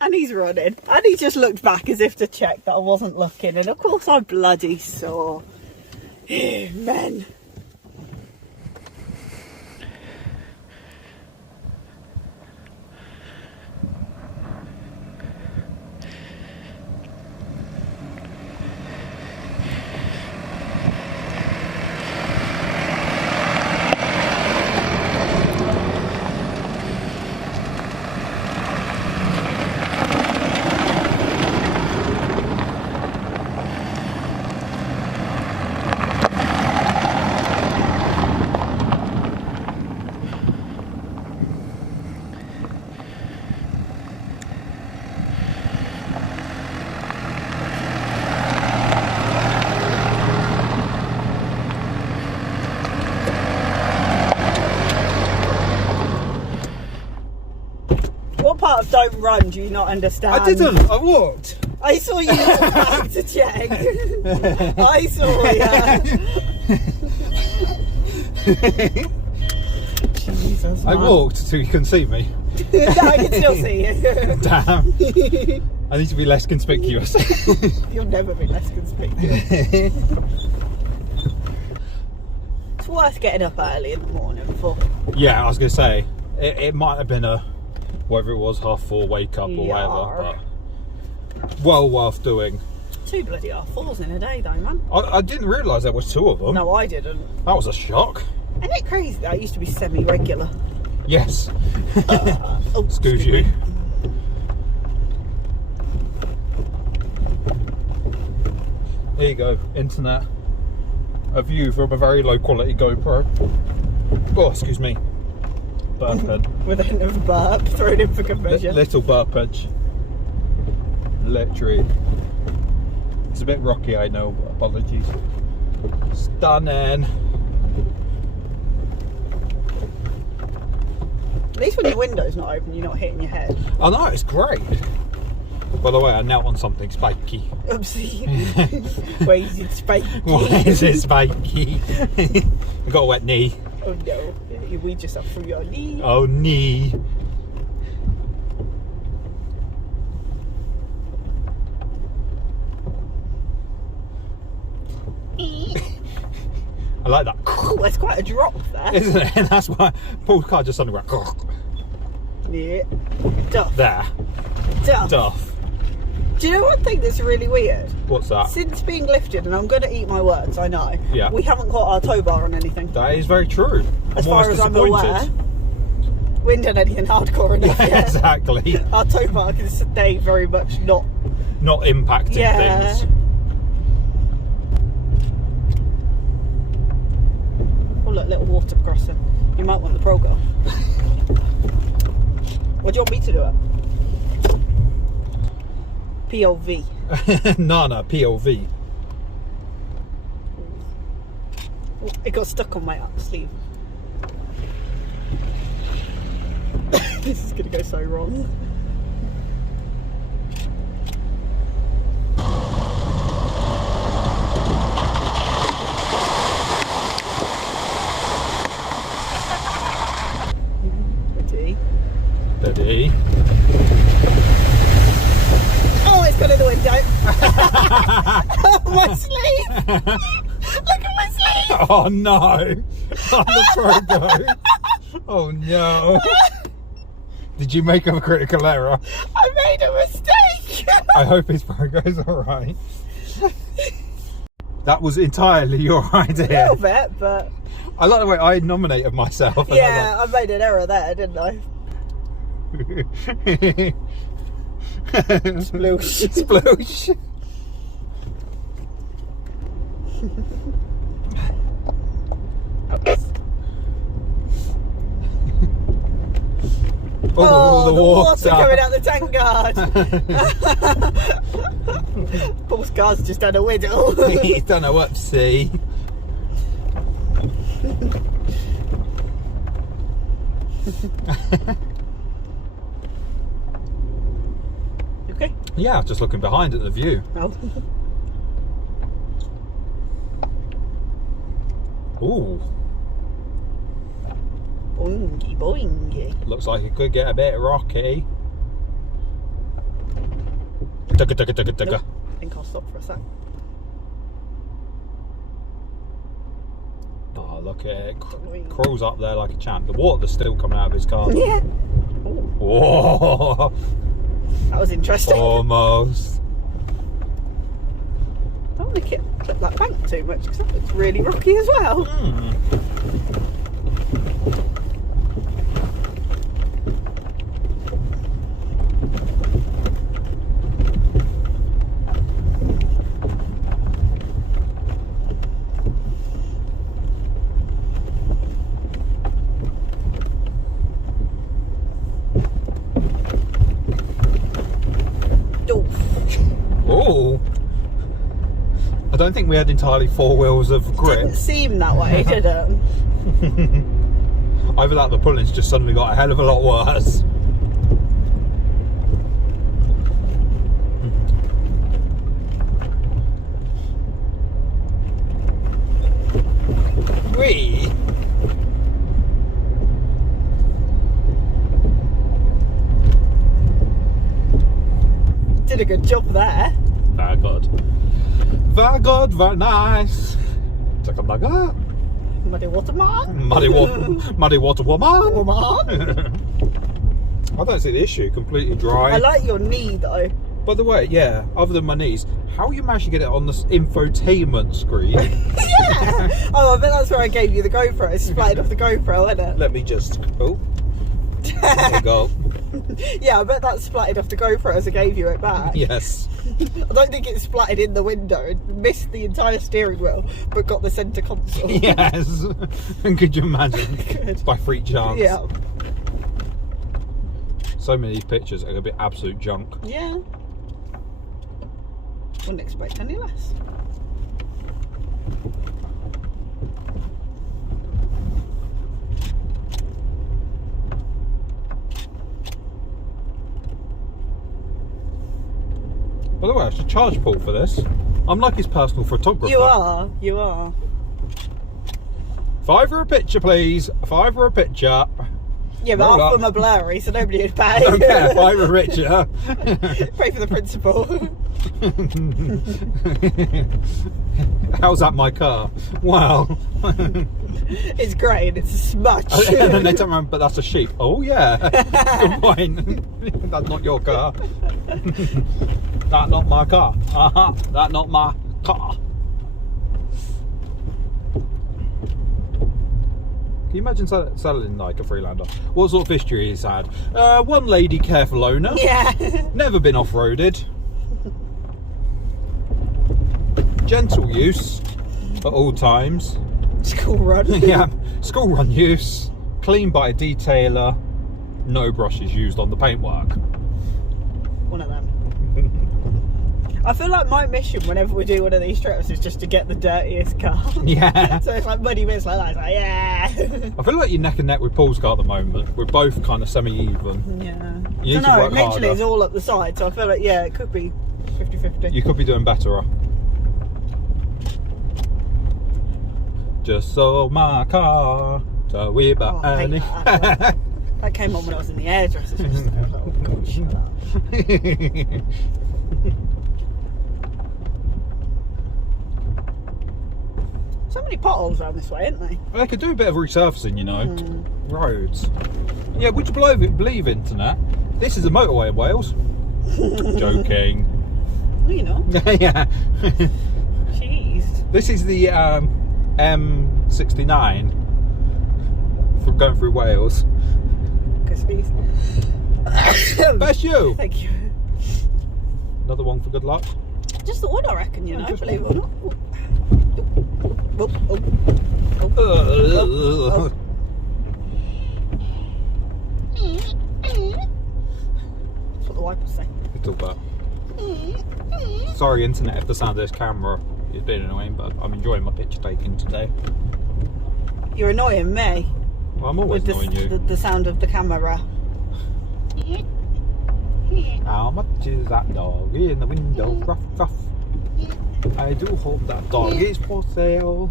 And he's running. And he just looked back as if to check that I wasn't looking. And of course I bloody saw. Men. Part of don't run do you not understand? I didn't, I walked. I saw you walk back to check. I saw you. Jesus, I walked so you can see me. No, I can still see you. Damn. I need to be less conspicuous. You'll never be less conspicuous. It's worth getting up early in the morning for. Yeah, I was going to say, it might have been a, whether it was 4:30 wake up or whatever, but well worth doing. 2 bloody R4s in a day though, man. I didn't realise there was 2 of them. No, I didn't. That was a shock. Isn't it crazy that it used to be semi-regular? Yes. Oh, excuse you. There you go, internet. A view from a very low quality GoPro. Oh, excuse me. Burp With a hint of burp thrown in for good measure. Little burp edge. Literally. It's a bit rocky, I know, but apologies. Stunning. At least when your window's not open, you're not hitting your head. I know, it's great. By the way, I knelt on something spiky. Oopsie. Why is it spiky? Why is it spiky? I got a wet knee. Oh no, we just up through your knee. Oh, knee. I like that. Oh, there's quite a drop there. Isn't it? And that's why Paul's car just suddenly went. Yeah. Duff. There. Duff. Duff. Do you know one thing that's really weird? What's that? Since being lifted, and I'm going to eat my words, I know. Yeah. We haven't got our tow bar on anything. That is very true. As far as I'm aware. We haven't done anything hardcore enough yet. Exactly. Our tow bar can stay very much not impacting things. Oh look, little water crossing. You might want the Pro Girl. What do you want me to do it? POV. No, POV. Oh, it got stuck on my sleeve. This is gonna go so wrong. Ready. Oh, it's gone in the window. My sleeve. Look at my sleeve. Oh no. On the Progo. Oh no. Did you make a critical error? I made a mistake. I hope his Progo's alright. That was entirely your idea. A little bit, but I like the way I nominated myself. Yeah, I made an error there, didn't I? Sploosh. Sploosh. Oh, the water coming out the tank guard. Paul's car's just done a whittle. He's done a whoopsie. Okay. Yeah, just looking behind at the view. Oh. Ooh. Boingy, boingy. Looks like it could get a bit rocky. Nope. I think I'll stop for a sec. Oh, look at it. Crawls up there like a champ. The water's still coming out of his car. Yeah. Whoa. That was interesting. Almost. Don't want to clip that bank too much because that looks really rocky as well. Oh. I don't think we had entirely 4 wheels of grip. Didn't seem that way, did it? Either that, the pulling's just suddenly got a hell of a lot worse. Whee! Did a good job there. Very good. Very good, very nice. Take a nugget. Muddy water man. Muddy water woman. Woman. I don't see the issue. Completely dry. I like your knee though. By the way, yeah, other than my knees, how you managed to get it on this infotainment screen? Yeah! Oh, I bet that's where I gave you the GoPro. It's splattered off the GoPro, isn't it? Let me just... Oh. There you go. Yeah, I bet that's splattered off the GoPro as I gave you it back. Yes. I don't think it splattered in the window and missed the entire steering wheel, but got the centre console. Yes. Could you imagine? Good. By freak chance. Yeah. So many of these pictures are going to be absolute junk. Yeah. Wouldn't expect any less. By the way, I should charge Paul for this. I'm like his personal photographer. You are. You are. £5 for a picture, please. £5 for a picture. Yeah, but Roll half up. of them are blurry, so nobody would pay. Don't care. £5 for a picture. Pay for the principal. How's that my car? Wow. It's great and it's a smudge. And then they turn around, but that's a sheep. Oh yeah. Good point. That's not your car. That's not my car. That's not my car. Can you imagine selling like a Freelander? What sort of history he's had? One lady, careful owner. Yeah. Never been off-roaded. Gentle use at all times. School run. Yeah, school run use. Clean by a detailer. No brushes used on the paintwork. One of them. I feel like my mission whenever we do one of these trips is just to get the dirtiest car. Yeah. So it's like muddy bits like that. It's like, yeah. I feel like you're neck and neck with Paul's car at the moment. We're both kind of semi-even. Yeah. You need to no, work literally harder. it's all up the side, so I feel like, yeah, it could be 50-50. You could be doing better. Just sold my car to we about I hate Annie. that. That came on when I was in the hairdresser's yesterday. I was like, oh god, shut up. So many potholes around this way, aren't they? They could do a bit of resurfacing, you know. Roads. Yeah, would you believe internet? This is a motorway in Wales. Joking. No, you're not. Yeah. Jeez. This is the M69 from going through Wales. Good sneeze. Best you. Thank you. Another one for good luck. Just the one, I reckon, you know, just believe it or one. not. Oh, oh, oh, oh. That's what the wipers say. Little bit. Sorry, internet, if the sound of this camera is being annoying, but I'm enjoying my picture taking today. You're annoying me. Well, I'm always With annoying you. the sound of the camera. How much is that dog in the window? Ruff, ruff. I do hope that dog is for sale.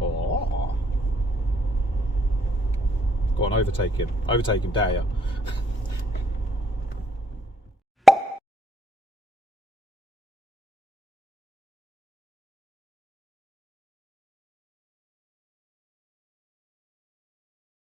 Oh. Go on, overtake him, dare you.